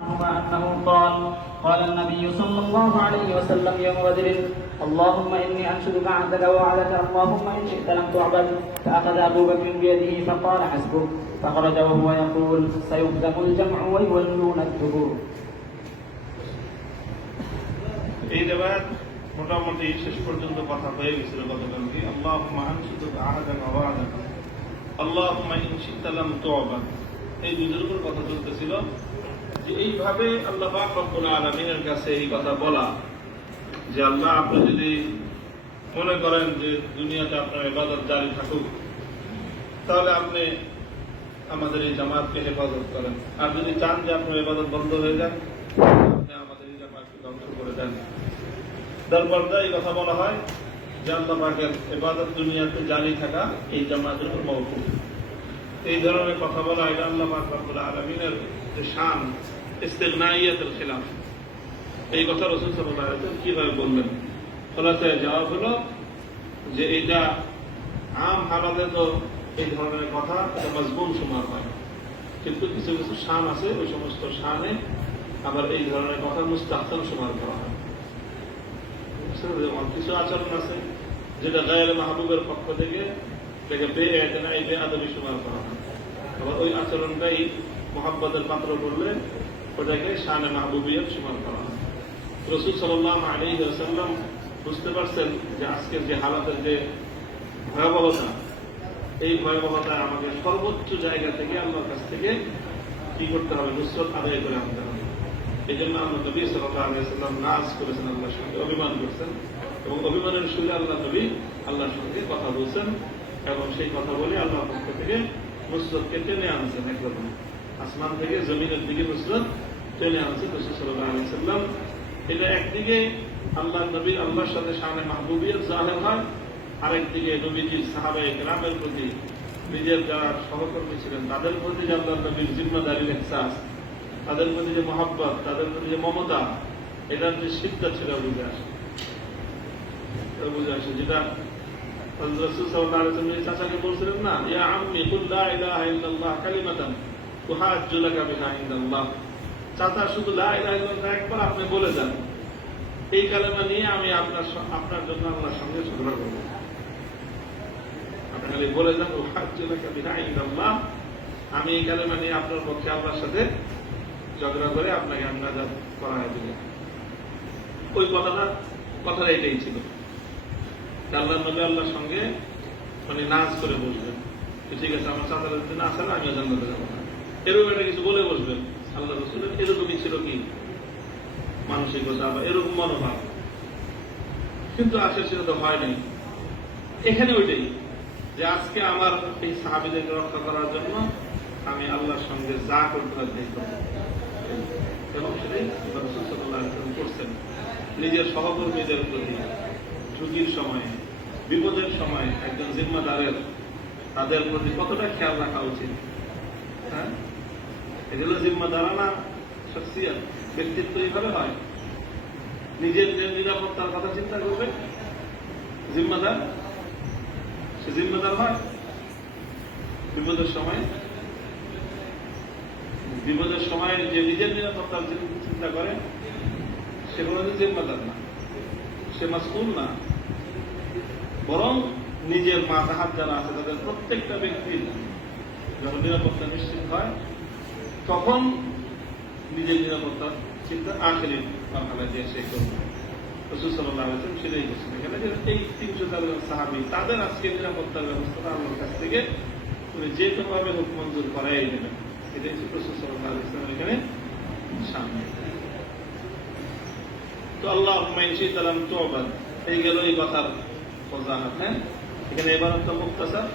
أنه قال النبي صلى الله عليه وسلم يوم بدر: اللهم إني أنشدك عهدك ووعدك، اللهم إن شئت لم تعبد. فأخذ أبو بكر بيده فقال: حسبك. فخرج وهو يقول: سيهزم الجمع ويولون الدبور. এই রিওয়ায়াত মোটামুটি শেষ পর্যন্ত কথা হয়ে গেছিল গতকালকে। আল্লাহুম্মা আনশুদুকা আহাদাকা ওয়া ওয়া'দাকা, আল্লাহুম্মা ইন শি'তা লাম তু'বাদ। এই দুটোর উপর কথা চলতেছিল যে এইভাবে আল্লাহ পাক রব্বুল আলামিনের কাছে এই কথা বলা যে আল্লাহ, আপনি যদি মনে করেন যে দুনিয়াতে আপনার ইবাদত জারি থাকুক, তাহলে আপনি আমাদের এই জামাতকে হেফাজত করেন। আর যদি চান যে আপনার ইবাদত বন্ধ হয়ে যাক, আপনি আমাদের এই জামাতকে ধ্বংস করে দেন। দরবারদা এই কথা বলা হয় যে আল্লাহ পাকের ইবাদত দুনিয়াতে জারি থাকা এই জামাতের উপর মওকুফ। এই ধরনের কথা বলা এটা আল্লাহ পাক রব্বুল আলামিনের যে শান, ইস্তিগনাইয়াতুল খিলাফ, এই কথা রাসূল সাল্লাল্লাহু আলাইহি ওয়াসাল্লাম কিভাবে বললেন? খোলাসায় জবাব হলো যে এটা আম হালাতে তো এই ধরনের কথা এটা মজমুন শুমার হয়, কিন্তু কিছু কিছু শান আছে, ওই সমস্ত শানে আবার এই ধরনের কথা মুস্তাহসান শুমার করা হয়। কিছু আচরণ আছে যেটা গায়রে মাহবুবের পক্ষ থেকে বেআদবি শুমার করা হয়, আবার ওই আচরণটাই মুহাব্বতের পাত্র করলে ওটাকে শানে মাহবুবিয়ত শুমার করা হয়। রাসূল সাল্লাল্লাহু আলাইহি ওয়াসাল্লাম বুঝতে পারছেন যে আজকের যে হালাতের যে ভয়াবহতা, এই ভয়াবহতায় আমাকে সর্বোচ্চ জায়গা থেকে আল্লাহর কাছ থেকে কি করতে হবে? নুসরত আদায় করে আনতে হবে। এই জন্য আল্লাহ নবী সাল্লাল্লাহু আলাইহি ওয়াসাল্লাম নাজ করেছেন, আল্লাহর সঙ্গে অভিমান করছেন, এবং অভিমানের সুরে আল্লাহ নবী আল্লাহর সঙ্গে কথা বলছেন, এবং সেই কথা বলে আল্লাহর পক্ষ থেকে নুসরতকে টেনে আনছেন। একরকম আসমান থেকে জমিনের দিকে নুসরত টেনে আনছেন রাসূল সাল্লাল্লাহু আলাইহি ওয়াসাল্লাম। এটা একদিকে আল্লাহ নবী আল্লাহর সাথে শানে মাহবুবিয়ত জাহির হয়, আরেকদিকে নবীজির সাহাবায়ে কেরামের প্রতি, নিজের যারা সহকর্মী ছিলেন তাদের প্রতি যে আল্লাহ নবীর জিম্মাদারির ইহসাস, তাদের প্রতি যে মহব্বত, তাদের প্রতি যে মমতা, এটার যে শিদ্দত সেটা বুঝে আসে। যেটা রাসূল সাল্লাল্লাহু আলাইহি ওয়াসাল্লাম চাচাকে বলছিলেন না, ইয়া আম্মি কুল লা ইলাহা ইল্লাল্লাহ কালিমাতান তুহাজ্জু লাকা বিহা ইনদাল্লাহ। চাচা, শুধু লা ইলাহা ইল্লাল্লাহ একবার আপনি বলে যান, এই কালেমা নিয়ে আমি আপনার জন্য আল্লাহর সঙ্গে ঝগড়া করব। আপনি খালি বলে যান তুহাজ্জু লাকা বিহা ইনদাল্লাহ, আমি এই কালেমা নিয়ে আপনার পক্ষে আপনার সাথে ঝগড়া করে আপনাকে নাজাত করায় দিলেন। ওই কথাটা এটাই ছিল। আল্লাহ নবী আল্লাহর সঙ্গে মানে নাচ করে বসবেন, ঠিক আছে আমার চাচারা যদি না আসে না, আমিও জান্নাতে যাবো না, এরকম একটা কিছু বলে বসবেন। আল্লাহ রাসূলের এরকমই ছিল কি মানসিকতা বা এরকম মনোভাব, কিন্তু আসলে সেটা তো হয় নাই। এখানে ওইটাই যে আজকে আমার এই সাহাবীদেরকে রক্ষা করার জন্য আমি আল্লাহর সঙ্গে যা করতে হয় তাই করব, এবং সেটাই রাসূল সাল্লাল্লাহু আলাইহি ওয়াসাল্লাম করছেন। নিজের সহকর্মীদের প্রতি ঝুঁকির সময়ে, বিপদের সময় একজন জিম্মাদারের তাদের প্রতি কতটা খেয়াল রাখা উচিত। হ্যাঁ, এগুলো জিম্মাদারানা শখসিয়ত, ব্যক্তিত্ব এইভাবে হয়। নিজের নিরাপত্তার কথা চিন্তা করবে জিম্মাদার, সে জিম্মাদার হয়। বিপদের সময় যে নিজের নিরাপত্তার চিন্তা করে সে কোনো জিম্মাদার না, সে মাসউল না, বরং নিজের মাতাহাত যারা আছে তাদের প্রত্যেকটা ব্যক্তির যখন নিরাপত্তা নিশ্চিত হয়, তখন নিজের নিরাপত্তার চিন্তা আখেরি মারহালায় দিয়ে সে করবে। রাসূল সাল্লাল্লাহু আলাইহি ওয়াসাল্লাম সেটাই করছেন এখানে, যে এই 304 জন সাহাবী তাদের আজকে নিরাপত্তার ব্যবস্থাটা আল্লাহর কাছ থেকে যে কোনোভাবে হোক মঞ্জুর করাই দেবেন। এটাই রাসূল সাল্লাল্লাহু আলাইহি ওয়াসাল্লাম এখানে সামনে। তো আল্লাহুম্মা ইন শি'তা লাম তু'বাদ, এই গেল এই কথার ওজাহাত। হ্যাঁ, এখানে এবার একটা মুখতাসার,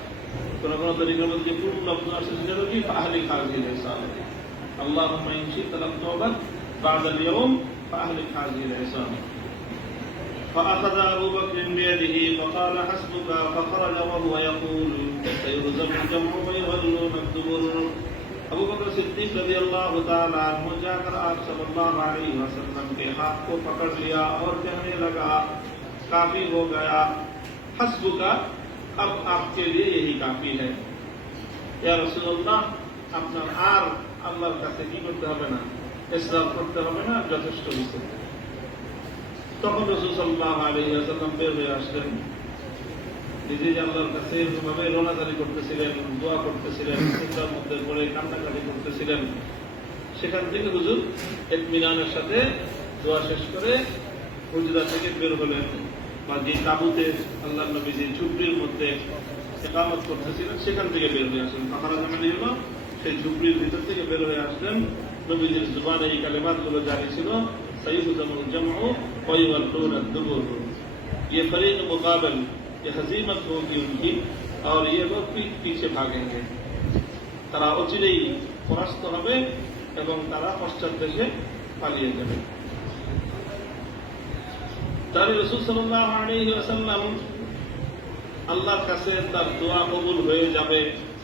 কোন কোন তরিকার মধ্যে যে পূর্ণ লফজ আছে সেটা হলো কি ফাহলিক হাযিহিল ইসাম। আল্লাহুম্মা ইন শি'তা লাম তু'বাদ বা'দা আল-ইয়াওম ফাহলিক হাযিহিল ইসাম। فأخذ أبو بكر بيده فقال حسبك. فخرج وهو يقول سيهزم الجمع ويولون الدبر। अबू बकर सिद्दीक रज़ियल्लाहु ताला अन्हु जाकर आप सल्लल्लाहु अलैहि वसल्लम के हाथ को पकड़ लिया और कहने लगा, काफी हो गया, हस्बुका, अब आपके लिए यही काफी है। या रसूलुल्लाह, আপনার আর আল্লাহর কাছে কি করতে হবে না, ইসরাফ করতে হবে না, যথেষ্ট হয়েছে। তখন রাসূল সাল্লাল্লাহু আলাইহি ওয়াসাল্লাম বের হয়ে আসলেন, নিজে আল্লাহর কাছে এরকমভাবে রোনাজারি করতেছিলেন, দোয়া করতেছিলেন, চিন্তার মধ্যে পড়ে কান্নাকাটি করতেছিলেন। সেখান থেকে হুজুর ইতমিনানের সাথে দোয়া শেষ করে হুজরা থেকে বের হলেন, বা যে তাবুতে আল্লাহ নবী যে ঝুপড়ির মধ্যে ইকামত করতেছিলেন সেখান থেকে বের হয়ে আসলেন। ফাখারা জামানি হলো সেই ঝুপড়ির ভিতর থেকে বের হয়ে আসলেন। নবীজির জুবানে এই কালেমাতগুলো জারি ছিল, সাইয়্যিদুল জামউ ওয়া ইয়ালুনা দুবুর, ये फरीक मुकाबल ये हजीमत होगी उनकी और ये लोग पीठ पीछे भागेंगे, তারা অচিরেই পরাস্ত হবে এবং তারা পশ্চাৎ দেশে পালিয়ে যাবে। তার রাসূল সাল্লাল্লাহু আলাইহি ওয়াসাল্লাম আল্লাহর কাছে তার দোয়া কবুল হয়ে যাবে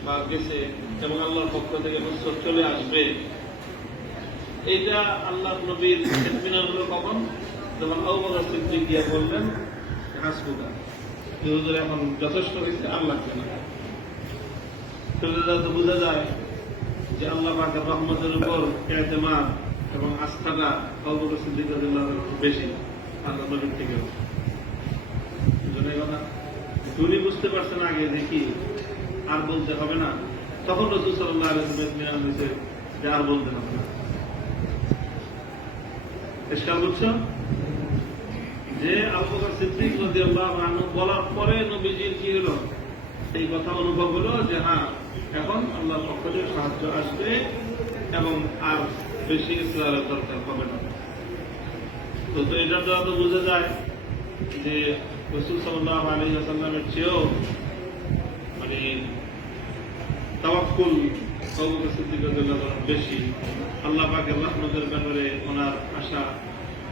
বা গেছে এবং আল্লাহর পক্ষ থেকে নুসরত চলে আসবে, এইটা আল্লাহ নবীর ইতমিনান হলো কখন? যখন আবু বকর সিদ্দিক গিয়ে বললেন হাসবুকা, হুজুর এখন যথেষ্ট হয়েছে, আর লাগবে না। তো বোঝা যায় যে আল্লাহ পাকের রহমতের উপর ইতিমাদ এবং আস্থাটা আবু বকর সিদ্দিক রাদিয়াল্লাহু আনহু বেশি আল্লাহ নবীর থেকে। উনি বুঝতে পারছেন আগে যে কি আর বলতে হবে না, তখন রাসূল সাল্লাল্লাহু আলাইহি ওয়াসাল্লাম ইতমিনান হয়েছে যে আর বলতে হবে না। ইশকাল বুঝছো? যে আবু বকর সিদ্দিক রাদিয়াল্লাহু আনহু বলার পরে নবীজির কি হলো, এই কথা অনুভব হলো যে হ্যাঁ, এখন আল্লাহর পক্ষ থেকে সাহায্য আসবে এবং আর বেশি ইসরারের দরকার হবে না। তো এটা দ্বারা তো বোঝা যায় যে রাসূল সাল্লাল্লাহু আলাইহি ওয়াসাল্লামের চেয়েও মানে তাওয়াক্কুল আবু বকর সিদ্দিক রাদিয়াল্লাহু আনহু বেশি, আল্লাহ পাকের রহমতের ব্যাপারে ওনার আশা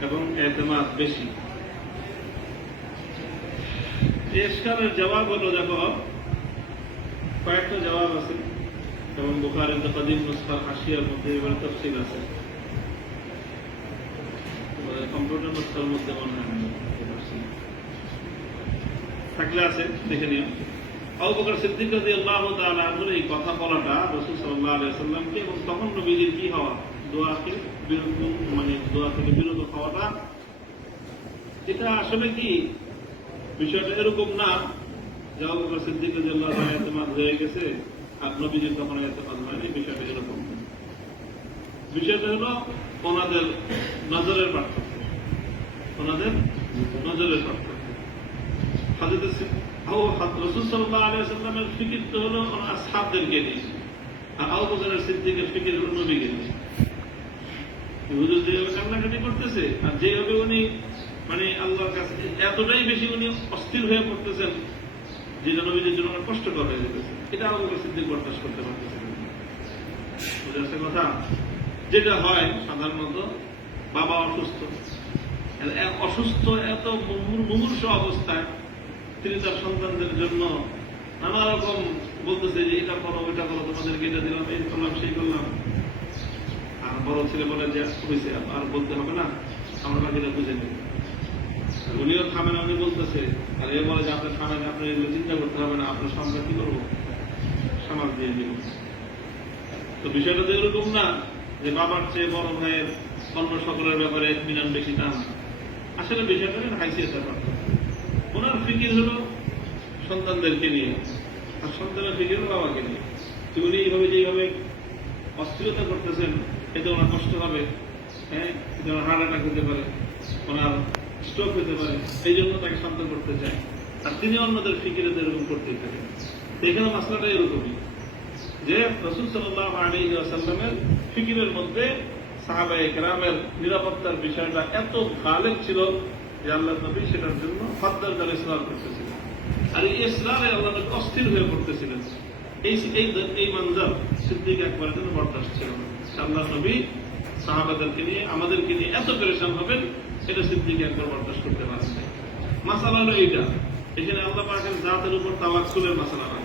এবং ইতিমাদ বেশি। ইশকালের জবাব হলো, দেখো কয়েকটা জবাব আছে এবং বুখারীর কাদিম নুসখার হাশিয়ার মধ্যে এবারে তাফসীর আছে, কম্পিউটার নুসখার মধ্যে মনে হয় থাকলে আছে, দেখে নিও। আবু বকর সিদ্দিক রাদিয়াল্লাহু তাআলা আনহুর এই কথা বলাটা রাসূল সাল্লাল্লাহু আলাইহি ওয়াসাল্লামকে এবং তখন নবীজির কি হওয়া, দোয়াকে বিরত, মানে দোয়া থেকে বিরত হওয়াটা, এটা আসলে কি বিষয়টা এরকম না যে আবু বকর সিদ্দিক রাদিয়াল্লাহু তাআলা ইতিমাদ হয়ে গেছে আর নবীজির তখন ইতিমাদ হয়নি, বিষয়টা এরকম। বিষয়টা হলো ওনাদের নজরের পার্থক্য, ওনাদের নজরের পার্থক্য। রাসূল সাল্লাল্লাহু আলাইহি ওয়াসাল্লামের ফিকির তো হলো আসহাবদেরকে নিয়ে, আর আবু বকর সিদ্দিকের ফিকির হলো নবীকে নিয়ে। হুজুর যেভাবে কান্নাকাটি করতেছে আর যেভাবে উনি মানে আল্লাহর কাছে এতটাই বেশি উনি অস্থির হয়ে পড়তেছেন যেটা নবীদের জন্য কষ্টকর হয়ে যেতেছে, এটা আবু বকর সিদ্দিক বরদাস্ত করতে পারতেছেন। বুঝে আসছে কথা? যেটা হয় সাধারণত, বাবা অসুস্থ, অসুস্থ এত মুমূর্ষু অবস্থায় তিনি তার সন্তানদের জন্য নানা রকম বলতেছে যে এটা করো, ওইটা করো, তোমাদেরকে এটা দিলাম, এই করলাম, সেই করলাম। আর বড় ছেলে বলে যে হয়েছে, আর বলতে হবে না, আমরা বাকিটা বুঝে নিই। উনিও থামেন, উনি বলতেছে, আর এ বলে যে আপনার থামেন, আপনি এগুলো চিন্তা করতে হবে না, আপনার সন্তান কি করবো, সমাজ দিয়ে দিব। তো বিষয়টা তো এরকম না যে বাবার চেয়ে বড় ভাইয়ের অন্য সকলের ব্যাপারে ইতমিনান বেশি, তা না। আসলে বিষয়টা হাইসিয়তের পার্থক্য। ওনার ফিকির হলো সন্তানদেরকে নিয়ে, আর সন্তানের ফিকির হলো বাবাকে নিয়ে। তো উনি এইভাবে যেভাবে অস্থিরতা করতেছেন, এতে ওনার কষ্ট হবে, হ্যাঁ, এতে ওনার হার্ট অ্যাটাক হতে পারে, ওনার স্ট্রোক হতে পারে, এই জন্য তাকে শান্ত করতে চায়। আর তিনি অন্যদের ফিকিরে এরকম করতেই থাকেন। এখানে মাসলাটা এরকমই যে রাসূল সাল্লাল্লাহু আলাইহি ওয়াসাল্লামের ফিকিরের মধ্যে সাহাবায়ে কেরামের নিরাপত্তার বিষয়টা এত গালেব ছিল যে আল্লাহ নবী সেটার জন্য ফাদ্দার দ্বারা ইসরার করতেছিলেন, আর এই ইসরারে আল্লাহ নবী অস্থির হয়ে পড়তেছিলেন। এই মঞ্জর সিদ্দিক আকবরের জন্য বরদাস্ত ছিল না। আল্লাহ নবী সাহাবাদেরকে নিয়ে, আমাদেরকে নিয়ে এত পেরেশান হবেন, এটা সিদ্দিক আকবর বরদাস্ত করতে পারেন। মাসালা হলো এইটা, এখানে আল্লাহ পাকের জাতের উপর তাওয়াক্কুলের মাসালা না,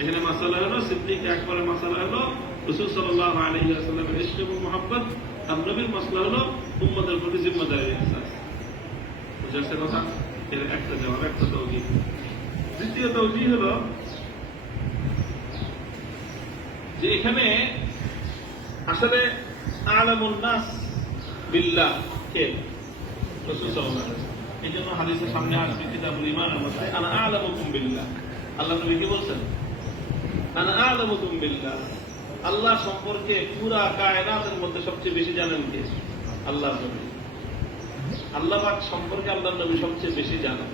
এখানে মাসালা হলো সিদ্দিক আকবরের মাসালা হলো রাসূল সাল্লাল্লাহু আলাইহি ওয়াসাল্লামের ইশক এবং মুহাব্বত, আর নবীর মাসলা হলো উম্মতের প্রতি জিম্মাদারির ইহসাস। বুঝাচ্ছে কথা? এর একটা জবাব, একটা তাওজীহ। দ্বিতীয় তাওজীহ হলো যে এখানে আসলে আলামুন নাস বিল্লাহ কে? রাসূল সাল্লাল্লাহু আলাইহি ওয়াসাল্লাম। এই জন্য হাদিসের সামনে আসবে কিতাবুল ঈমানের মধ্যে আনা আ'লামুকুম বিল্লাহ। আল্লাহ নবী কি বলছেন? আনা আ'লামুকুম বিল্লাহ। আল্লাহ সম্পর্কে পুরা কায়নাতের মধ্যে সবচেয়ে বেশি জানেন কে? আল্লাহর নবী। আল্লাহ পাক সম্পর্কে আল্লাহর নবী সবচেয়ে বেশি জানেন।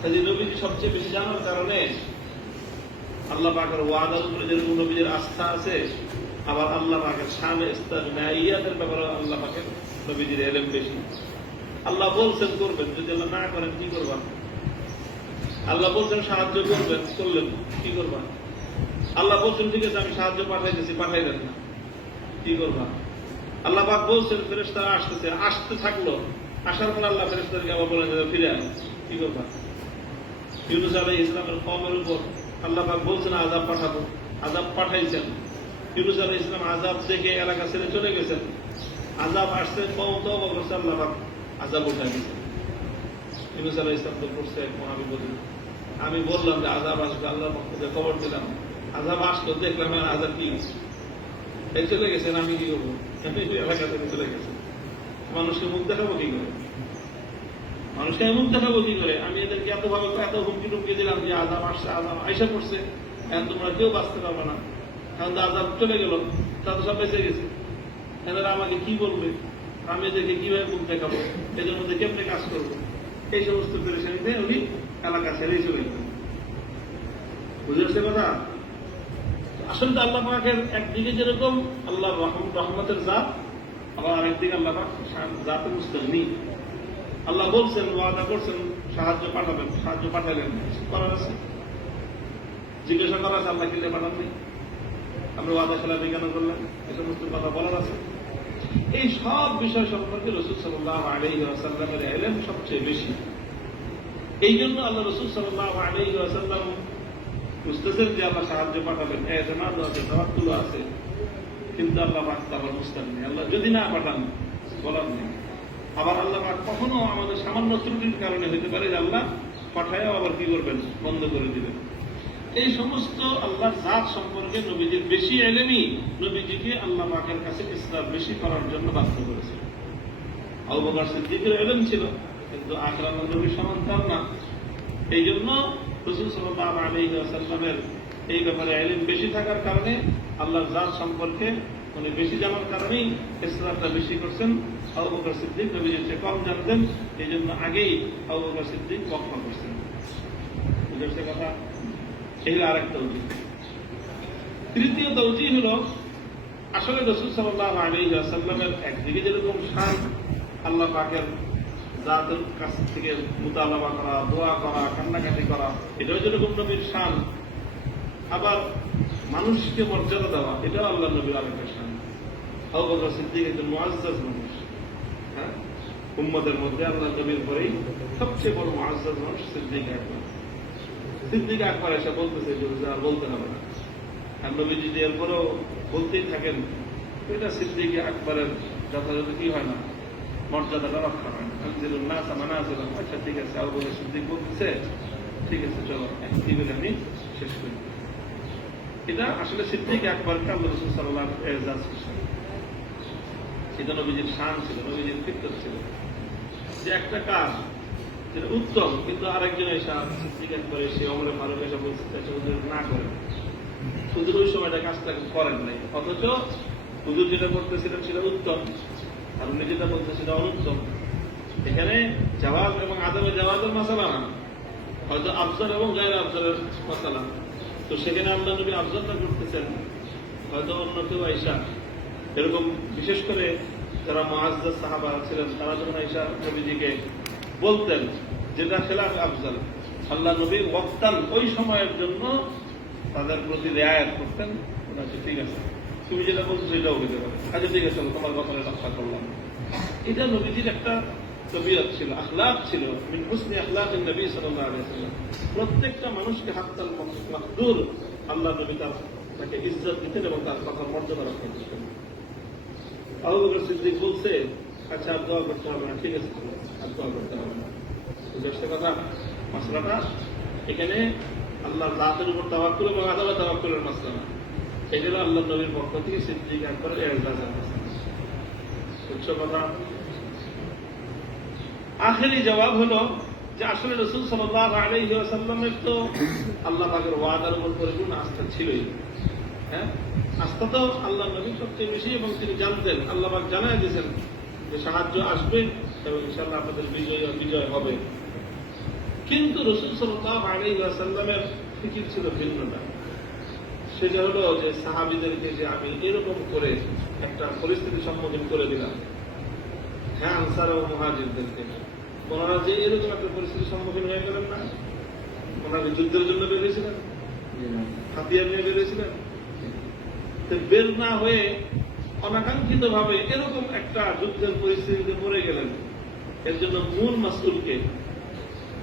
কাজে নবীজি সবচেয়ে বেশি জানার কারণে আল্লাহ পাকের ওয়াদার উপরে যেরকম নবীদের আস্থা আছে, আবার আল্লাহ পাকের শানে ইস্তিগনাইয়াতের ব্যাপারে আল্লাহ পাকের নবীজির ইলম বেশি। আল্লাহ বলছেন করবেন, যদি আল্লাহ না করেন কি করবা? আল্লাহ বলছেন সাহায্য করবেন, করলেন কি করবা? আল্লাহ বলছেন ঠিক আছে আমি সাহায্য পাঠাইতেছি, পাঠাই দেন না, কি করবা? আল্লাহ পাক বলছেন ফেরেশতারা আসতেছে, আসতে থাকলো, আসার পর আল্লাহ ফেরেশতাদেরকে আবার বলেন ফিরে আয়, কি করবা? ইউনূস আলাইহিস সালামের কওমের উপর আল্লাহ পাক বলছেন আযাব পাঠাবো, আযাব পাঠাইছেন। ইউনূস আলাইহিস সালাম আযাব দেখে এলাকা ছেড়ে চলে গেছেন। আযাব আসছে, কওম তওবা করছে, আল্লাহ পাক আযাব উঠাই দিয়েছেন। ইউনূস আলাইহিস সালাম তো করছে এক মহাবিপদে। আমি বললাম যে আযাব আসবে, আল্লাহর পক্ষ থেকে খবর দিলাম, আযাব আসলো, দেখলাম আর আযাব কি এই চলে গেছেন, আমি কি করবো? এলাকা থেকে চলে গেছে। মানুষকে মুখ দেখাবো কি করে? মানুষকে মুখ দেখাবো কি করে? আমি এদেরকে এতভাবে এত হুমকি টুমকি দিলাম যে আযাব আসছে, আযাব আইসা পড়ছে, এখন তোমরা কেউ বাঁচতে পারবে না, এখন তো আযাব চলে গেল, তা তো সব বেঁচে গেছে, এনারা আমাকে কি বলবে, আমি এদেরকে কিভাবে মুখ দেখাবো, এদের মধ্যে কেমনে কাজ করবো, এই সমস্ত পেরেশানিতে উনি এলাকা ছেড়েই চলে গেলেন। বুঝে আসছে কথা? আসলে আল্লাহ পাকের একদিকে যেরকম আল্লাহ রহমতের জাত, আবার আরেকদিকে আল্লাহ পাক জাতে মুস্তাগনি। আল্লাহ বলছেন, ওয়াদা করছেন সাহায্য পাঠাবেন, সাহায্য পাঠালেন, করার আছে, জিজ্ঞাসা করা আছে আল্লাহ কিনে পাঠাননি, আমরা ওয়াদা খেলাপি কেন করলেন, এই সমস্ত কথা বলার আছে। এই সব বিষয় সম্পর্কে রাসূল সাল্লাল্লাহু আলাইহি ওয়াসাল্লামের ইলম সবচেয়ে বেশি। এই জন্য আল্লাহ রাসূল সাল্লাল্লাহু আলাইহি ওয়াসাল্লাম বুঝতেছেন যে আল্লাহ সাহায্য পাঠাবেন, এতেমাদ আছে, তাওয়াক্কুল আছে, কিন্তু আল্লাহ পাক তার মুস্তাগনি। আল্লাহ যদি না পাঠান বলার নেই। আবার আল্লাহ পাক কখনো আমাদের সামান্য ত্রুটির কারণে হতে পারে যে আল্লাহ পাঠায়ও আবার কি করবেন, বন্ধ করে দিবেন। এই সমস্ত আল্লাহর জাত সম্পর্কে নবীজির বেশি ইলমই নবীজিকে আল্লাহ পাকের কাছে ইসলাম বেশি করার জন্য বাধ্য করেছে। আবু বকর সিদ্দিকের ইলম ছিল, কিন্তু আখরাম নবীর সমান তার না। এই জন্য রাসূল সাল্লাল্লাহু আলাইহি ওয়াসাল্লামের এই ব্যাপারে ইলম বেশি থাকার কারণে, আল্লাহর জাত সম্পর্কে উনি বেশি জানার কারণেই ইসলামটা বেশি করছেন। আবু বকর সিদ্দিক নবীজির চেয়ে কম জানতেন, এই জন্য আগেই আবু বকর সিদ্দিক বক্তব্য করছেন। বুঝতে কথা? এই হলো আরেক তাওজীহ। তৃতীয় তাওজীহ হলো, আসলে রাসূল সাল্লাল্লাহু আলাইহি ওয়াসাল্লামের একদিকে যেরকম শান, আল্লাহ পাকের জাতের কাছ থেকে মুতালাবা করা, দোয়া করা, কান্নাকাটি করা, এটাও যেরকম নবীর শান, আবার মানুষকে মর্যাদা দেওয়া, এটাও আল্লাহ নবীর আরেকটা শান। আবু বকর সিদ্দিক একজন মুআজ্জাজ মানুষ, হ্যাঁ, উম্মতের মধ্যে আল্লাহ নবীর পরেই সবচেয়ে বড় মুআজ্জাজ মানুষ সিদ্দিক আকবর। সিদ্দিক আকবর এসে বলতেছে যে আর বলতে হবে না, আর নবীজি এরপরেও বলতেই থাকেন, এটা সিদ্দিক আকবরের যথাযথ কি হয় না, মর্যাদাটা রক্ষা হয় না। না সামানা আসলাম, আচ্ছা ঠিক আছে, আবু বকর সিদ্দিক বলতেছে, ঠিক আছে চলো কি বলে আমি শেষ করি। এটা আসলে সিদ্দিক আকবরকে আল্লাহ রাসূল সাল্লাল্লাহু আলাইহি ওয়াসাল্লাম এজাজ করছেন। এটা নবীজির শান ছিল, নবীজির ফিতরত ছিল যে একটা কাজ যেটা উত্তম, কিন্তু আরেকজন এসে সিদ্দিক আকবর এসে ওমর ফারুক এসে বলছে না করেন, হুজুর ওই সময়টা কাজটা করেন নাই, অথচ হুজুর যেটা করতেছিলেন সেটা উত্তম, আর উনি যেটা বলতে সেটা অনুত্তম। এখানে জাওয়াজ এবং আদমে জাওয়াজের মাসালা না, হয়তো আফজল এবং গায়র আফজলের মাসালা। তো সেখানে আল্লাহ নবী আফজলটা করতেছেন, হয়তো অন্য কেউ আয়েশা, এরকম বিশেষ করে যারা মুআজ্জাজ সাহাবা ছিলেন, তারা যখন আয়েশা নবীজিকে বলতেন যেটা খেলাফ আফজল, আল্লাহ নবী ওয়াক্তান ওই সময়ের জন্য তাদের প্রতি রিয়ায়াত করতেন। ঠিক আছে, তুমি যেটা বলছো সেটাও হতে পারে, আচ্ছা ঠিক আছে তোমার কথা রক্ষা করলাম। এটা নবীজির একটা তবিয়ত ছিল, আখলাক ছিল, মিন হুসনি আখলাকিন নবী সাল্লাল্লাহু আলাইহি ওয়াসাল্লাম। প্রত্যেকটা মানুষকে হাত্তাল মাকদুর আল্লাহ নবী তাকে ইজ্জত দিতেন এবং তার কথার মর্যাদা রক্ষা করতেন। আবু বকর সিদ্দিক বলছে, আচ্ছা আর দোয়া করতে হবে না, ঠিক আছে আর দোয়া করতে হবে না। বুঝতে কথা? মাসলাটা এখানে আল্লাহর জাতের উপর তাওয়াক্কুল এবং আদালত তাওয়াক্কুলের মাসলা না, এগুলো আল্লাহ নবীর পক্ষ থেকে সিদ্দিক আকবরের এজাজ আছে। বুঝছো কথা? আখেরি জবাব হলো যে আসলে রাসূল সাল্লাল্লাহু আলাইহি ওয়াসাল্লামের তো আল্লাহ পাকের ওয়াদার উপর পরিপূর্ণ আস্থা ছিলই। হ্যাঁ, আস্থা তো আল্লাহ নবী সবচেয়ে বেশি, এবং তিনি জানতেন, আল্লাহ পাক জানায় দিয়েছেন যে সাহায্য আসবে এবং ইনশাআল্লাহ আপনাদের বিজয় হবে। কিন্তু রাসূল সাল্লাল্লাহু আলাইহি ওয়াসাল্লামের ফিকির ছিল ভিন্নটা। সেটা হলো যে সাহাবীদেরকে যে আমি এরকম করে একটা পরিস্থিতির সম্মুখীন করে দিলাম, হ্যাঁ আনসার ও মুহাজিরদেরকে, ওনারা যে এরকম একটা পরিস্থিতির সম্মুখীন হয়ে গেলেন না, ওনারা যুদ্ধের জন্য বেরিয়েছিলেন, হাতিয়ার নিয়ে বেরিয়েছিলেন, বের না হয়ে অনাকাঙ্ক্ষিত ভাবে এরকম একটা যুদ্ধের পরিস্থিতিতে পড়ে গেলেন। এর জন্য মূল মাসউলকে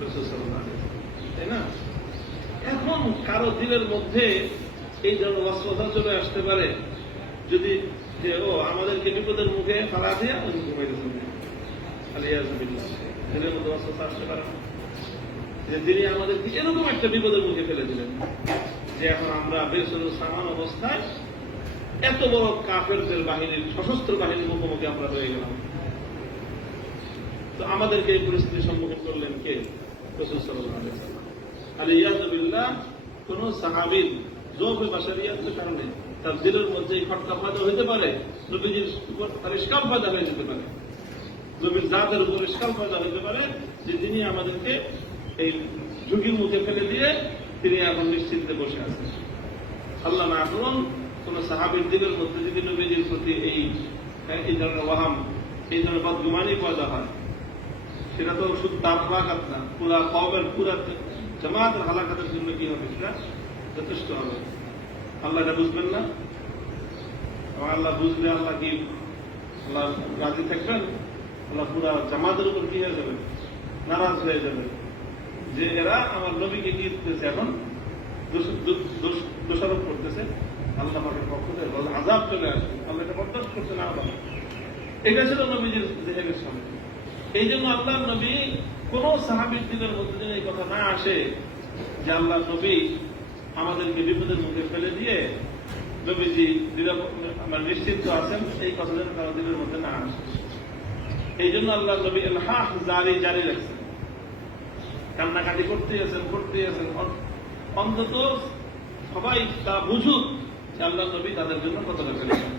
রাসূল সাল্লাল্লাহু আলাইহি ওয়াসাল্লাম, তাই না? এখন কারো দিলের মধ্যে এই ধরনের ওয়াসওয়াসা চলে আসতে পারে, যদি যে ও আমাদেরকে বিপদের মুখে ফালা দিয়ে ওই ঘুমাইতেছেন, আলিয়াযুবিল্লাহ, দিলের মধ্যে ওয়াসওয়াসা আসতে পারে না যে তিনি আমাদেরকে এরকম একটা বিপদের মুখে ফেলে দিলেন যে এখন আমরা বেসুর সামান অবস্থায় এত বড় কাফেরদের বাহিনীর, সশস্ত্র বাহিনীর মুখোমুখি আমরা রয়ে গেলাম। তো আমাদেরকে এই পরিস্থিতির সম্মুখীন করলেন কে? রাসূল সাল্লাল্লাহু আলাইহি ওয়াসাল্লাম। আলিয়াযুবিল্লাহ, কোন সাহাবীর জোফে বাশারিয়াতের কারণে তার দিলের মধ্যে খটকা পয়দা হতে পারে, নবীজির উপর তার ইশকাল পয়দা হয়ে যেতে পারে, নবীর জাতের উপর ইশকাল পয়দা হতে পারে যে তিনি আমাদেরকে এই ঝুঁকির মুখে ফেলে দিয়ে তিনি এখন নিশ্চিন্তে বসে আছেন। আল্লাহ না করুন কোন সাহাবীর দিলের মধ্যে যদি নবীজির প্রতি এই ধরনের ওয়াহাম, এই ধরনের বদগুমানি পয়দা হয়, সেটা তো শুধু তার হালাকাত না, পুরা কওমের, পুরা জামাতের হালাকাতের জন্য কি হবে? সেটা যথেষ্ট হবে। আল্লাহ এটা বুঝবেন না? আল্লাহ বুঝলে আল্লাহ কি আল্লাহ রাজি থাকবেন? আল্লাহ পুরা জামাতের উপর কি হয়ে যাবে? নারাজ হয়ে যাবে যে এরা আমার নবীকে কি করতেছে, এখন দোষারোপ করতেছে। আল্লাহ পাকের পক্ষ থেকে আযাব চলে আসবে, আল্লাহ এটা বরদাস্ত করতে না পারে। এটা ছিল নবীজির জেহেনের সামনে। এই জন্য আল্লাহ নবী কোন সাহাবীর দিলের মধ্যে যেন এই কথা না আসে যে আল্লাহ নবী আমাদেরকে বিপদের মুখে ফেলে দিয়ে নবীজি আমার নিশ্চিন্ত আছেন, এই কথা যেন কারো দিলের মধ্যে না আসে। এই জন্য আল্লাহ নবী ইলহাহ জারি রাখছেন, কান্নাকাটি করতেই আছেন। অন্তত সবাই তা বুঝুক যে আল্লাহ নবী তাদের জন্য কতটা ফেলেছেন।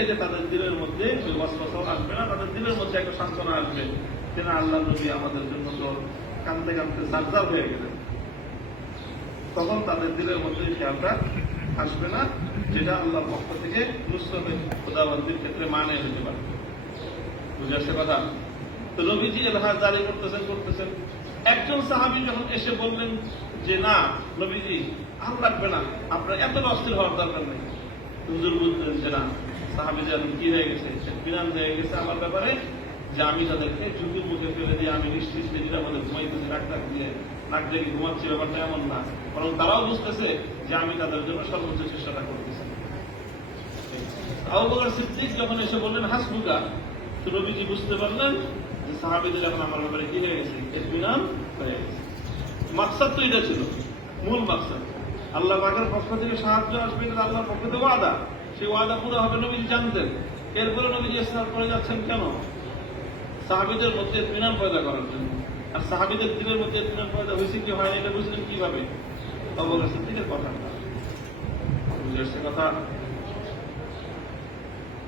এতে তাদের দিলের মধ্যে ওই ওয়াসওয়াসাও আসবে না, তাদের দিলের মধ্যে একটা সান্ত্বনা আসবে যে না, আল্লাহ নবী আমাদের জন্য তো কাঁদতে কাঁদতে সাজদার হয়ে গেলেন। তখন তাদের দিলের মধ্যে খেয়ালটা আসবে না, যেটা আল্লাহর পক্ষ থেকে নুসরতের খোদাবন্দির ক্ষেত্রে মানে হতে পারে। বুঝে আসছে কথা? তো নবীজি এলাহা জারি করতেছেন। একজন সাহাবী যখন এসে বললেন যে না নবীজি আর লাগবে না, আপনার এত অস্থির হওয়ার দরকার নেই, হুজুর বুঝলেন যে না সাহাবীদের কি হয়ে গেছে, বিরান হয়ে গেছে আমার ব্যাপারে, যে আমি তাদেরকে ঝুঁকির মুখে ফেলে দিয়ে আমি নিশ্চিন্তে নিরাপদে ঘুমাইতেছি, ডাক্তার দিয়ে নাক ডেকে ঘুমাচ্ছি, ব্যাপারটা এমন না, বরং তারাও বুঝতেছে যে আমি তাদের জন্য সর্বোচ্চ চেষ্টাটা করতেছি। আবু বকর সিদ্দিক যখন এসে বললেন হাসবুকা, তো নবীজি বুঝতে পারলেন যে সাহাবীদের এখন আমার ব্যাপারে কি হয়ে গেছে, ইতমিনান হয়ে গেছে। মাকসাদ তো এটা ছিল, মূল মাকসাদ আল্লাহ পাকের পক্ষ থেকে সাহায্য আসবে, এটা আল্লাহর পক্ষ থেকে ওয়াদা, সেই ওয়াদা পুরো হবে নবীজি জানতেন। এরপরে নবীজি ইসলাম করে যাচ্ছেন কেন? সাহাবীদের মধ্যে ইতমিনান পয়দা করার জন্য। আর সাহাবীদের দিলের মধ্যে ইতমিনান পয়দা হয়েছে কি হয় এটা বুঝলেন কিভাবে? আবু বকর সিদ্দিকের কথা বুঝে আসছে কথা।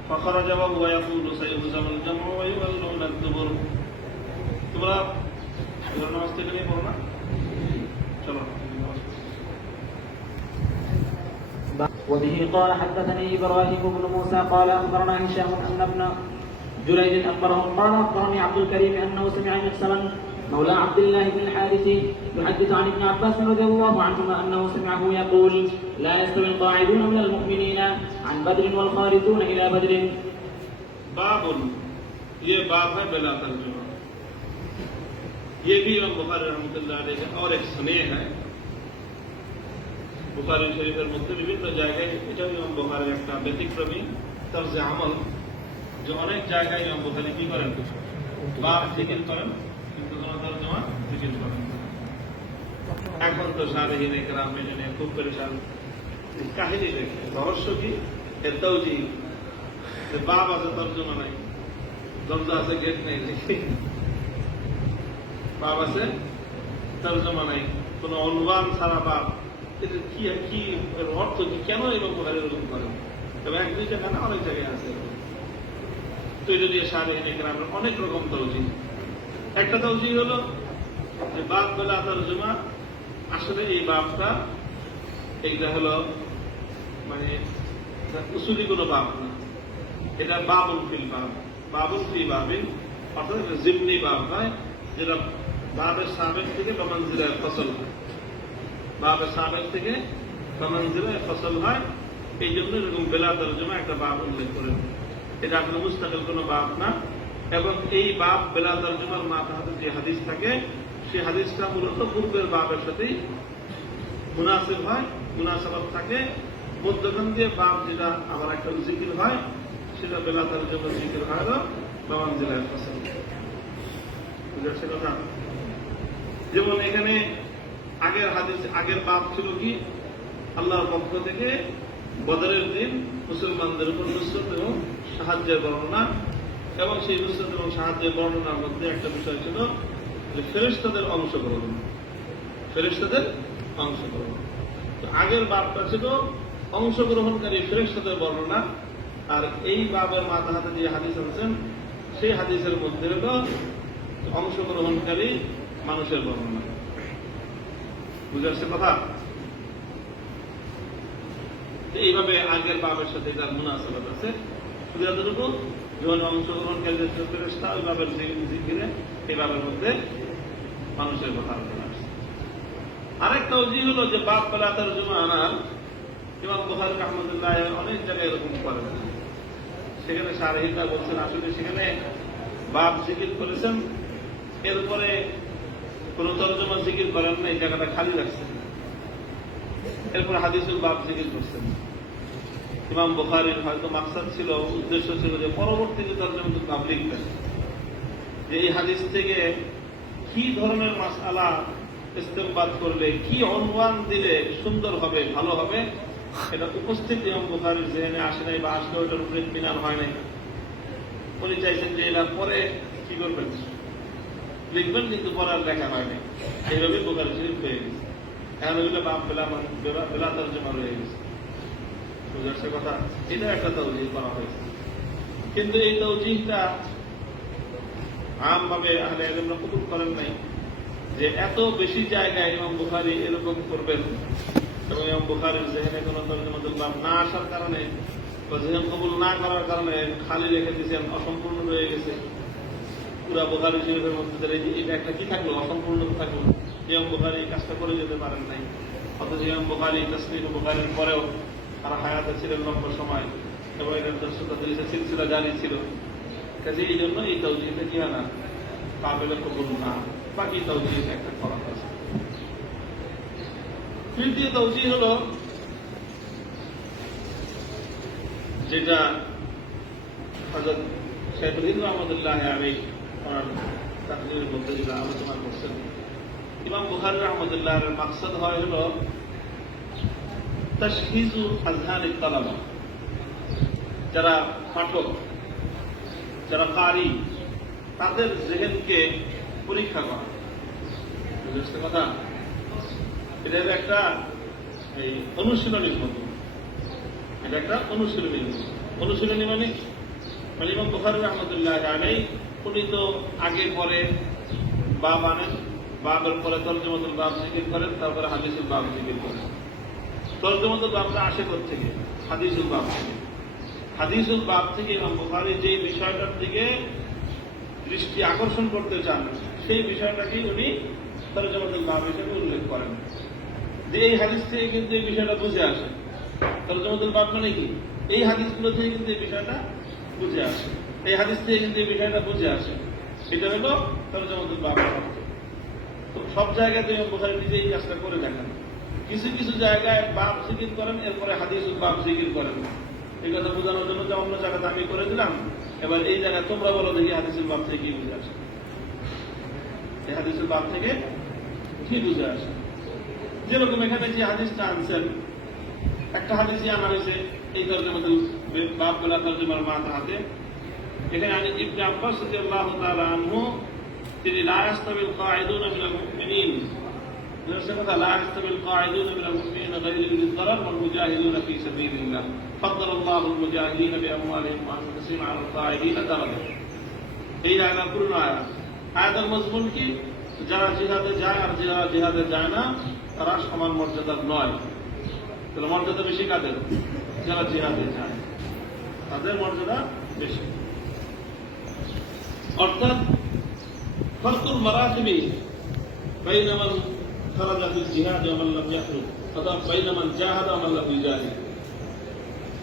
فخرج وهو يقول سيهزم الجمع ويولون الدبر। তোমরা নামাজ থেকে নিয়ে পড়ো না, চলো। وبه قال حدثني ابراهيم بن موسى قال اخبرنا هشام ان ابن جريج اخبره قال اخبرني عبد الكريم انه سمع مقسما مولى عبد الله بن الحارث يحدث عن ابن عباس رضي الله عنهما انه سمعه يقول لا يستوي القاعدون من المؤمنين عن بدر والخارجون الى بدر. باب ये बाब है बिला तर्जुमा। ये भी इमाम बुखारी रहमतुल्लाह अलैह का और एक स्नेह है। বুখারী শরীফের মধ্যে বিভিন্ন জায়গায়, এটা ইমাম বুখারীর একটা ব্যতিক্রমী তরজে আমল, যে অনেক জায়গায় ইমাম বুখারী কি করেন, বাব জিকির করেন, কিন্তু কোন তরজমা জিকির করেন। এখন তো শারহিন ইকরাম মেনে খুব পরেশান, কাহিনী দেখে রহস্য কি, এর তাওজি, বাব আছে তরজমা নাই, দরজা আছে, গেট নেই, বাব আছে, তর্জমা নাই, কোন অনুবাদ ছাড়া বাব। এটা কি কি এর অর্থ কি, কেন এরকম বুখারী এরকম করেন? তবে এক দুই জায়গায় না, অনেক জায়গায় আছে। তো এটা দিয়ে শারীরিক ইকরামের অনেক রকম তৌজিহ। একটা তৌজিহ হলো যে বাব বেলা তর্জমা, আসলে এই বাবটা এইটা হলো মানে উসুলি কোনো বাব না, এটা বাবুল ফিল বাব, বাবুল ফি বাবিন, অর্থাৎ জিমনি বাব হয়, যেটা বাবের সাবেক থেকে বমানজিলায় ফসল হয়, বাবের সাবেক থেকে বমানজিলায় ফসল হয়। এই জন্য এরকম বেলা তর্জমা একটা বাব উল্লেখ করেন। এটা আসলে মুস্তাকিল কোনো বাব না। এবং এই বাব বেলা তর্জমার মাথা হাতে যে হাদিস থাকে, সেই হাদিসটা মূলত পূর্বের বাবের সাথেই মুনাসিব হয়, মুনাসাবাত থাকে। মধ্যখান দিয়ে বাব যেটা আবার একটা জিকির হয়, সেটা বেলা তর্জমার জিকির হয় না, বমানজিলায় ফসল। বুঝাচ্ছে কথা? যেমন এখানে আগের হাদিস, আগের বাব ছিল কি, আল্লাহর পক্ষ থেকে বদরের দিন মুসলমানদের উপর নুসরত এবং সাহায্যের বর্ণনা, এবং সেই নুসরত এবং সাহায্যের বর্ণনার মধ্যে একটা বিষয় ছিল যে ফেরেশতাদের অংশগ্রহণ, ফেরেশতাদের অংশগ্রহণ। তো আগের বাবটা ছিল অংশগ্রহণকারী ফেরেশতাদের বর্ণনা, আর এই বাবের মাথা হাতে যে হাদিস আছেন, সেই হাদিসের মধ্যে হল অংশগ্রহণকারী মানুষের বর্ণনা। বুঝে আসছে কথা? এইভাবে আগের বাবের সাথে তার মুনাসাবাত আছে। শুধু এতটুকু, যখন অংশগ্রহণকারী ফেরেশতা ওই বাবের জিকিরে, এই বাবের মধ্যে মানুষের কথা আলোচনা আসছে। আরেকটা ওজি হলো যে বাপ বেলা তর্জমা আনার, ইমাম বুখারী রাহমাতুল্লাহ অনেক জায়গায় এরকম করেন। সেখানে শারহিরা বলছেন আসলে সেখানে বাপ জিকির করেছেন, এরপরে কোন তর্জমা জিকির করেন না, এই জায়গাটা খালি রাখছেন। এরপরে হাদিসুল বাপ জিকির করছেন। ইমাম বুখারীর হয়তো মাকসাদ ছিল, উদ্দেশ্য ছিল যে পরবর্তীতে তর্জমাতুল বাপ লিখবেন, যে এই হাদিস থেকে কি ধরনের মাসআলা ইস্তেমবাদ করলে, কি অনুমান দিলে সুন্দর হবে, ভালো হবে, এটা উপস্থিত ইমাম বুখারীর জেহেনে আসে নাই, বা আসলে ওটার উপরে ইতমিনান হয় নাই। উনি চাইছেন যে এরা পরে কি করবেন, লিখবেন, কিন্তু পরে আর লেখা হয় নাই। এইভাবে বুখারী শরীফ হয়ে গেছে। এখন ওইগুলো বাপ বেলা তর্জমা রয়ে গেছে। বুঝাচ্ছে কথা? এটা একটা তৌজিহ করা হয়েছে, কিন্তু এই তৌজিহটা আমভাবে আহলে ইলমরা কবুল করেন নাই, যে এত বেশি জায়গায় ইমাম বুখারী এরকম করবেন, এবং ইমাম বুখারীর জেহেনে কোন তর্জমাতুল বাপ না আসার কারণে, বা জেহেন কবুল না করার কারণে খালি রেখে দিয়েছেন, অসম্পূর্ণ রয়ে গেছে। পুরা বুখারী শরীফের মধ্যে এটা একটা কি থাকলো, অসম্পূর্ণ থাকলো। ইমাম বুখারী এই কাজটা করে যেতে পারেন নাই। অথচ ইমাম বুখারী তাসনিদ বুখারীর পরেও তারা হায়াতে ছিলেন লম্বা সময়, এবং এটার দর্শকতা সিলসিলা জারি ছিল। কাজে এই জন্য এই তৌজিহটা কি হয় না, কাবিলে কবুল না। বাকি তৌজিহ একটা করা হয়েছে। তৃতীয় তৌজিহ হল যেটা হযরত শাইখুল হিন্দ রাহমাতুল্লাহ আলাইহি ওনার তাকরীরের মধ্যে যেটা আলোচনা করছেন, ইমাম বুখারী রাহমাতুল্লাহ এর মাকসাদ হয় হল তাশখীসু আযহানিত তালাবা, যারা পাঠক, যারা কারি, তাদের জেহেনকে পরীক্ষা করা। বুঝতে কথা? এটা একটা অনুশীলনীর মতো, এটা একটা অনুশীলনী মানে ইমাম বুখারী রাহমাতুল্লাহ আলাইহি উনি তো আগে পরে বাব আনেন, বাবের পরে তর্জমাতুল বাব জিকির করেন, তারপরে হাদিসুল বাব জিকির করেন। তর্জমাতুল বাবটা আসে থেকে হাদিসুল বাব থেকে। হাদিসুল বাব থেকে ইমাম বুখারী যে বিষয়টার দিকে দৃষ্টি আকর্ষণ করতে চান, সেই বিষয়টাকেই উনি তর্জমাতুল বাব হিসেবে উল্লেখ করেন, যে এই হাদিস থেকে কিন্তু এই বিষয়টা বুঝে আসে। তর্জমাতুল বাব মানে কি, এই হাদিসগুলো থেকে কিন্তু এই বিষয়টা বুঝে আসে, এই হাদিস থেকে কিন্তু এই বিষয়টা বুঝে আসে। এটা হলো তর্জমাতুল বাব। তো সব জায়গাতে ইমাম বুখারী নিজে এই কাজটা করে দেখান। কিছু কিছু জায়গায় বাব জিকির করেন, এরপরে হাদিসুল বাব জিকির করেন। এই কথা বোঝানোর জন্য যে অন্য জায়গাতে আমি করে দিলাম, এবার এই জায়গায় তোমরা বলো দেখি হাদিসুল বাব থেকে কি বুঝে আসে, এই হাদিসুল বাব থেকে কি বুঝে আসে। যেরকম এখানে যে হাদিসটা আনছেন, একটা হাদিসই আনা হয়েছে এই তর্জমাতুল বাব বেলা তর্জমার মাথা হাতে, এখানে ইবনে আব্বাস রাদিয়াল্লাহু তাআলা আনহু তিনি লা ইয়াস্তাবিল কাঈদুনা মিনাল মুমিনিন কথা লা ইয়াস্তাবিল কাঈদুনা মিনাল মুমিনিন গায়রু লিদ-দারার ওয়াল মুজাহিদুনা ফী সাবিলিল্লাহ ফাদ্দালাল্লাহু আল-মুজাহিদিনা বিআমওয়ালিহিম ওয়া আনফুসিহিম আলা আল-কাঈদিনা দারাজা। এই আয়াত পুরো আয়াতের মজমুন কি? যারা জিহাদে যায় আর যারা জিহাদে যায় না তারা সমান মর্যাদার নয়। তাহলে মর্যাদা বেশি কাদের? যারা জিহাদে যায় তাদের মর্যাদা বেশি। অর্থাৎ ফারকুল মারাতিবি বাইনা মান খারাজা ফিল জিহাদ ওয়া মান লাম ইয়াখরুজ অথবা বাইনা মান জাহাদা ওয়া মান লাম ইউজাহিদ।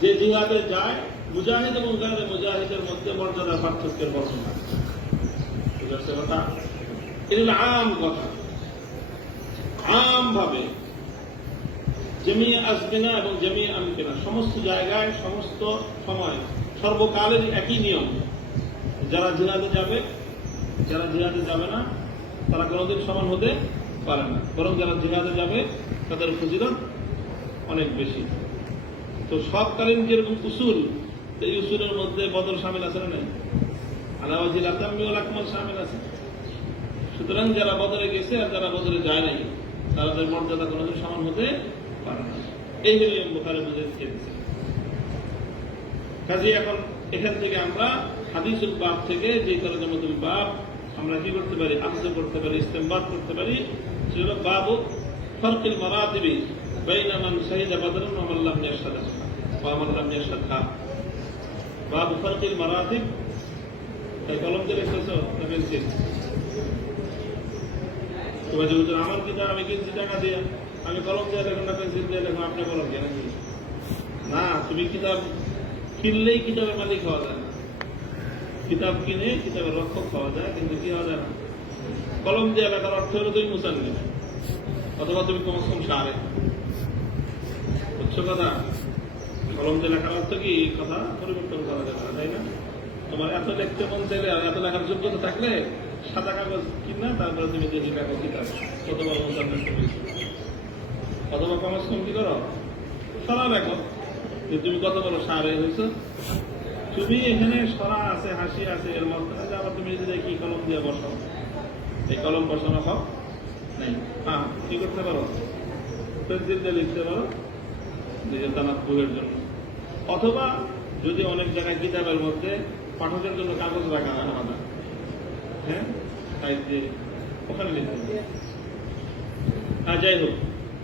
যে জিহাদে যায় মুজাহিদ এবং গায়রে মুজাহিদের মধ্যে মর্যাদার পার্থক্যের বর্ণনা। বুঝতে কথা? এটা আম কথা, আম ভাবে জামিয়া আজমিনা এবং জামিয়া আমকিনা সমস্ত জায়গায় সমস্ত সময় সর্বকালের একই নিয়ম। যারা জিহাদে যাবে যারা জিহাদে যাবে না তারা কোনোদিন সমান হতে পারে না, বরং যারা জিহাদে যাবে তাদের ফজিলত অনেক বেশি। তো সবকালীন যেরকম উসুল, এই উসুলের মধ্যে বদল শামিল আছে না নাই? আলাওয়াজিল আতাম্মি ওয়াল আকমাল শামিল আছে। সুতরাং যারা বদরে গেছে আর যারা বদরে যায় নাই তাদের মর্যাদা কোনোদিন সমান হতে পারে না। এই হল বুখারী বুঝে দিয়েছে। কাজে এখন এখান থেকে আমরা হাদিসুল বাব থেকে যে তরজমাতুল বাব আমরা কি করতে পারি? আখজ করতে পারি, ইস্তেমবাদ করতে পারি। সেটা বাবু ফারকুল মারাতিবি বাইনা মান শাহিদা বাদরান ওয়া মান লাম ইয়াশহাদ ওয়া মান লাম ইয়াশহাদহা। বাবু ফারকুল মারাতিব। তাই কলম দিয়ে লিখতেছো না পেন্সিল? তোমার যে আমার কিতাব আমি কিনছি টাকা দিয়ে, আমি কলম দিয়ে লেখুন না পেন্সিল দিয়ে লেখুন, আপনি কলম দিয়ে নাকি? না, তুমি কিতাব কিনলেই কিতাবের মালিক হওয়া যায় না। কিতাব কিনে কিতাবের রক্ষক হওয়া যায়, কিন্তু কি হওয়া যায় না? কলম দিয়ে লেখার অর্থ হলো তুমি মুসান্নিফ অথবা তুমি কমস কম সারে। বুঝছো কথা? কলম দিয়ে লেখার অর্থ কি? কথা পরিবর্তন করা যাবে না, তাই না? তোমার এত লিখতে মন চাইলে আর এত লেখার যোগ্যতা থাকলে সাদা কাগজ কিনা তারপরে তুমি দেখি কাগজ কিতাব কত বড় মুসান্নিফ করেছো। অথবা কমস কম কি করো? সরা লেখো যে তুমি কত বড় সারে হয়েছো। তুমি এখানে সরা আছে, হাসি আছে, এর মধ্যে আবার তুমি যদি কি কলম দিয়ে বসাও, এই কলম বসানো হোক নাই। হ্যাঁ, কি করতে পারো? পেন্সিল দিয়ে লিখতে পারো নিজের তানাব্বুহের জন্য। অথবা যদি অনেক জায়গায় কিতাবের মধ্যে পাঠকের জন্য কাগজ রাখা হয় আলাদা, হ্যাঁ, তাই দিয়ে ওখানে লিখতে পারো। যাই হোক,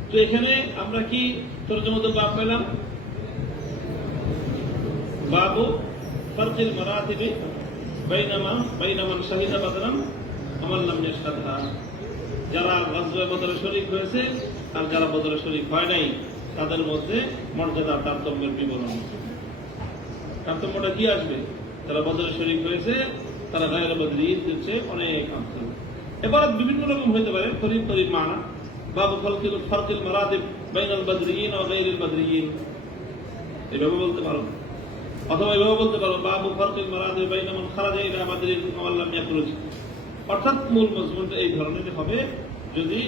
তো এখানে আমরা কি তরজমাতুল বাব পেলাম? বাবু ফারকুল মারাতিবি বাইনা মান শাহিদা বাদরান ওয়া মান লাম ইয়াশহাদহা। যারা গজওয়ে বদরে শরীক হয়েছে আর যারা বদরে শরীক হয় নাই তাদের মধ্যে মর্যাদা তারতম্যের বিবরণ। তারতম্যটা কি আসবে? যারা বদরে শরীক হয়েছে তারা গায়রে বদরীর চেয়ে অনেক আফদল। এবার বিভিন্ন রকম হতে পারে, করিব করিব মানা। বাবু ফারকুল মারাতিব বাইনাল বদরিয়িন ওয়া গায়রিল বদরিয়িন, এভাবে বলতে পারো। অথবা এভাবে বলতে পারো বাবু ফারকুল মারাতিব বাইনা মান খারাজা ইলা বদরিন ওয়া লাম ইয়াখরুজ। অর্থাৎ মূল মজমুনটা এই ধরনের হবে যদি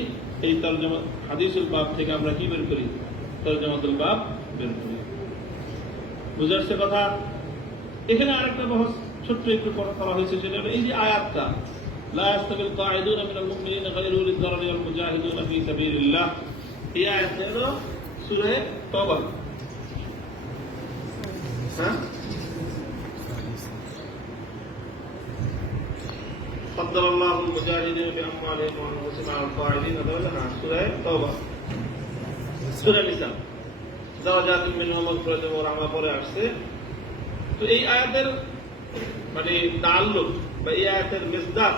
এই তরজমা হাদিসুল বাব থেকে আমরা কি বের করি? তরজমাতুল বাব বের করি। বুঝে আসছে কথা? এখানে আরেকটা বহস ছোট্ট একটু করা হয়েছে, সেটা হলো এই যে আয়াতটা লা ইয়াস্তাবিল কাঈদুনা মিনাল মুমিনিনা গায়রু লিদ-দারারি ওয়াল মুজাহিদুনা ফী সাবিলিল্লাহ। এই আয়াতটা হলো সূরা তাওবা। হ্যাঁ, ফাদ্দালাল্লাহু আল-মুজাহিদিনা বিআমওয়ালিহিম ওয়া আনফুসিহিম আলা আল-কাঈদিনা দারাজা। সূরা তাওবা, সূরা নিসা দারাজাতুম মিনহুম মাগফিরাতুম ওয়া রাহমা পরে আসছে। তো এই আয়াতের মানে তাআল্লুক বা এই আয়াতের মিসদাক,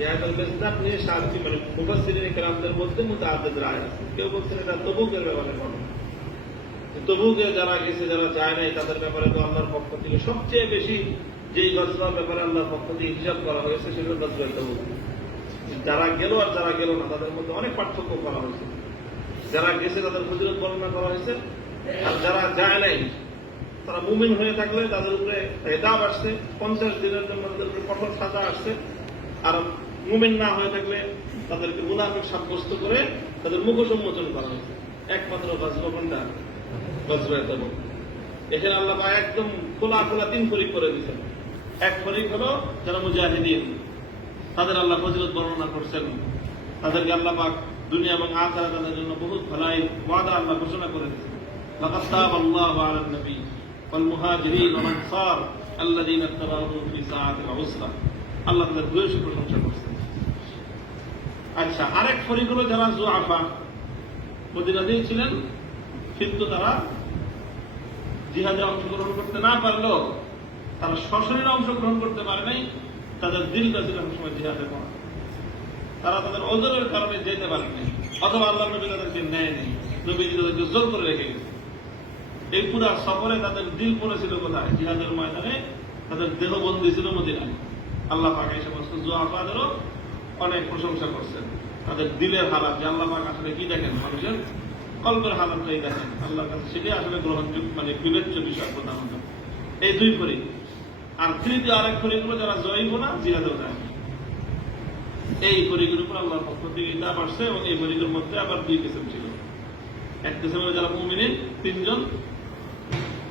এই আয়াতের মিসদাক নিয়ে সাতটি মানে মুফাসসিরিনে কেরামদের মধ্যে মুতাআদ্দিদ রায় আছে। কেউ বলছেন এটা তবুকের ব্যাপারে ঘটনা। তবুকে যারা গেছে যারা যায় নাই তাদের ব্যাপারে তো আল্লাহর পক্ষ থেকে সবচেয়ে বেশি যেই গজওয়ার ব্যাপারে আল্লাহর পক্ষ থেকে হিসাব করা হয়েছে সেটা গজওয়া তবুক। যারা গেল আর যারা গেল না তাদের মধ্যে অনেক পার্থক্য করা হয়েছে। যারা গেছে তাদের ফজিলত বর্ণনা করা হয়েছে, আর যারা যায় নাই তারা মুমিন হয়ে থাকলে তাদের উপরে হেদাব আসছে, 50 দিনের জন্য তাদের উপরে কঠোর সাজা আসছে। আর মুমিন না হয়ে থাকলে তাদেরকে মুনাফিক সাব্যস্ত করে তাদের মুখ সম্মোচন করা হয়েছে। একমাত্র গজওয়া কোনটা? গজওয়া তাবুক। এখানে আল্লাহ একদম খোলা খোলা 3 পরিক করে দিয়েছেন। এক ফরিক হলো যারা মুজাহিদিন, তাদের আল্লাহ ফজিলত বর্ণনা করছেন, তাদেরকে আল্লাহ পাক দুনিয়া এবং আখিরাতে তাদের জন্য বহুত ভালাই ওয়াদা আল্লাহ ঘোষণা করে দিয়েছেন। লাকাদ তাবাল্লাহু আলান নবী ওয়াল মুহাজিরিন ওয়াল আনসার আল্লাযীনা ইত্তাবাউহু ফি সাআতিল উসরা। আল্লাহ তাদের ভূয়সী প্রশংসা করছেন। আচ্ছা, আরেক ফরিক হলো যারা যুআফা, মদিনাতেই ছিলেন কিন্তু তারা জিহাদে অংশগ্রহণ করতে না পারলেও তারা সশরীরে অংশগ্রহণ করতে পারে নাই, তাদের দিলটা ছিল সময় জিহাদে পড়া, তারা তাদের ওজনের কারণে যেতে পারেনি, অথবা আল্লাহ নবী তাদেরকে নেয় নেই, নবীজি তাদেরকে জোর করে রেখে গেছে। এই পুরা সফরে তাদের দিল পড়েছিল কোথায়? জিহাদের ময়দানে তাদের দেহবন্দী ছিল মদিনায়। আল্লাহ পাক এই সমস্ত যুআফাদেরও অনেক প্রশংসা করছেন, তাদের দিলের হালাত, যে আল্লাহ পাক আসলে কি দেখেন, মানুষের কল্পের হালাতটাই দেখেন, আল্লাহর কাছে সেটাই আসলে গ্রহণযোগ্য, মানে বিবেচ্য বিষয় প্রধানত। এই দুই ফরিক। আর তৃতীয় আরেক ফরিকগুলো যারা জয়ীব না, জিহাদেও যায়। এই ফরিকের উপর আল্লাহর পক্ষ থেকে ইতাব আসছে, এবং এই ফরিকের মধ্যে আবার দুই কিসম ছিল। এক কিসমের যারা মুমিনিন 3 জন,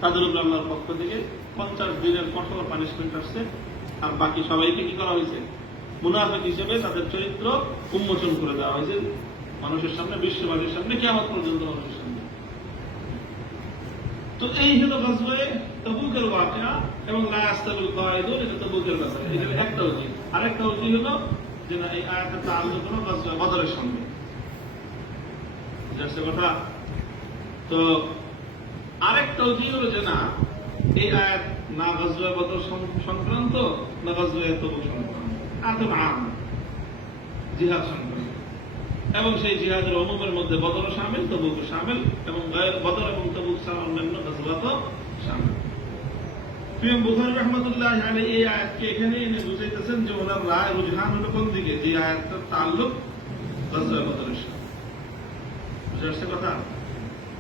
তাদের উপর আল্লাহর পক্ষ থেকে 50 দিনের কঠোর পানিশমেন্ট আসছে। আর বাকি সবাইকে কি করা হয়েছে? মুনাফিক হিসেবে তাদের চরিত্র উন্মোচন করে দেওয়া হয়েছে মানুষের সামনে, বিশ্ববাসীর সামনে, কিয়ামত পর্যন্ত মানুষের সামনে। তো এই হলো গজওয়ে তাবুকের ওয়াকিয়া, এবং লা ইয়াস্তাবিল কায়িদুন, এটা তাবুকের ব্যাপারে। এটা একটা উজি। আরেকটা উজি হলো যে না, এই আয়াতের তাআল্লুক হলো গজওয়ে বদরের সঙ্গে। বুঝতে কথা? তো আরেকটা উজি হলো যে না, এই আয়াত না গজওয়ে বদর সংক্রান্ত, না গজওয়ে তাবুক সংক্রান্ত, আয়াতুল আম, জিহাদ সংক্রান্ত। এবং সেই জিহাদের অনুমের মধ্যে বদর শামিল, তাবুক শামিল, এবং বদর এবং তাবুক ছাড়া অন্যান্য গজওয়াত শামিল। ইমাম বুখারী রাহমাতুল্লাহ আলাইহি এই আয়াতকে এখানে এনে বুঝাইতেছেন যে ওনার রায় রুজহান হলো কোন দিকে, যে আয়াতটার তাআল্লুক গজওয়া বদরের সাথে। বুঝতে কথা?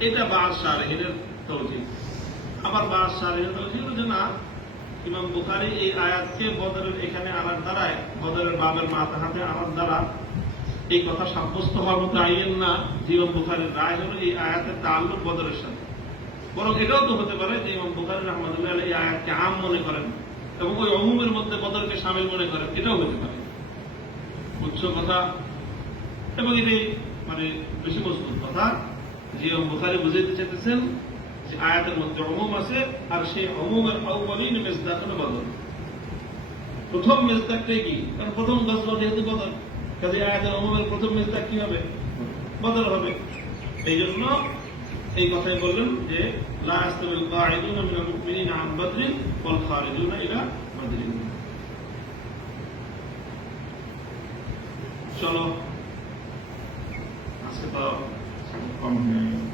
এটা বাস শারহিনের তাওজীহ। আবার বাস শারহিনের তাওজীহ হলো যে না, ইমাম বুখারী এই আয়াতকে বদরের এখানে আনার দ্বারায়, বদরের বাবের মাথাহাতে আনার দ্বারা এই কথা সাব্যস্ত হওয়ার মতো আইন না যে ইমাম বুখারীর রায় হলো এই আয়াতের তাআল্লুক বদরের সাথে। বরং এটাও তো হতে পারে যে ইমাম বুখারী রাহমাতুল্লাহ আলাইহি এই আয়াতকে আম মনে করেন এবং ওই উমুমের মধ্যে বদরকে শামিল মনে করেন, এটাও হতে পারে। বুঝছো কথা? এবং এটি মানে বেশি মজবুত কথা যে ইমাম বুখারী বুঝাইতে চাইতেছেন যে আয়াতের মধ্যে উমুম আছে, আর সেই উমুমের আউয়ালিন মিসদাক হলো বদর। প্রথম মিসদাকটাই কি? কারণ প্রথম গজওয়া যেহেতু বদর, কাজে আয়াতের উমুমের প্রথম মিসদাক কি হবে? বদর হবে। এই জন্য এই কথাই বললেন যে লা ইয়াস্তাবিল কাঈদুনা মিনাল মুমিনিনা আন বদরিন ওয়াল খারিজুনা ইলা বদরিন। চলো আজকে তো কম হয়ে গেল।